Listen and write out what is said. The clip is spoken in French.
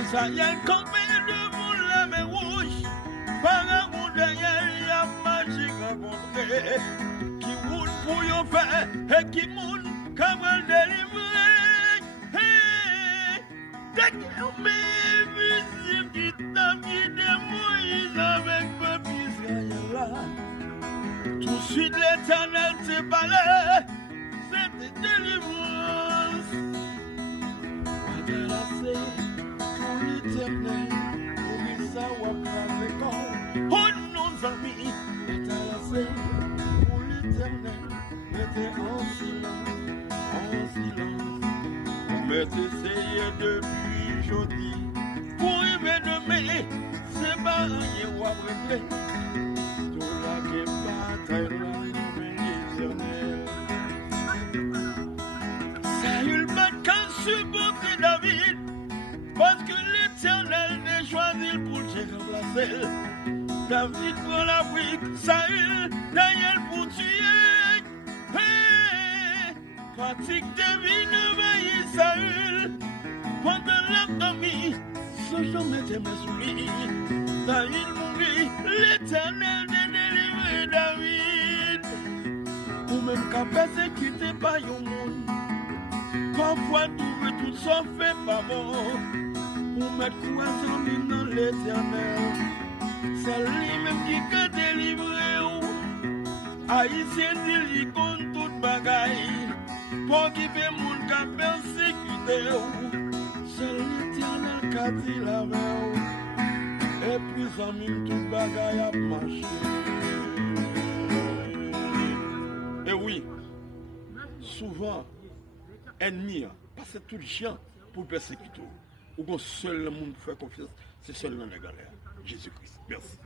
Israël combien de monde la main rouge, par un coup derrière, il y a magique rencontré, qui roule pour y faire, et qui monte comme un délivré. Mes visibles qui t'a guidé Moïse avec peuple Israël. Tout de suite l'Éternel s'est parlé, c'était délivrance. Adressé pour l'Éternel, pour ça ou oh nos amis, adressé pour l'Éternel, mettez en silence. Mais essayez depuis jeudi, pour arriver demain, c'est pas rien ou à régler. Tout la que bataille la éternelle. Saül bat qu'à supporter David, parce que l'Éternel n'est choisi pour le remplacer. David pour l'Afrique, Saül, Daniel pour tuer. Hey, fatigue David veille Saül, pendant la famille, ce jour mettait mes souliers. David mourit, l'Éternel n'a délivré David. Ou même qu'à persécuter par yon monde, parfois trouver tout ça fait pas bon. Ou mettre quoi en dans l'Éternel, c'est lui-même qui a délivré. Haïtien dit lui contre toute bagaille, pour qui fait mon cas persécuter. C'est l'Éternel qui a dit la veille. Et puis ça mime toute bagaille à marcher. Et oui, souvent, ennemi, passe tout le chien pour persécuter. Ou qu'on seul le monde fait confiance, c'est seul dans la galère. Jésus-Christ. Merci.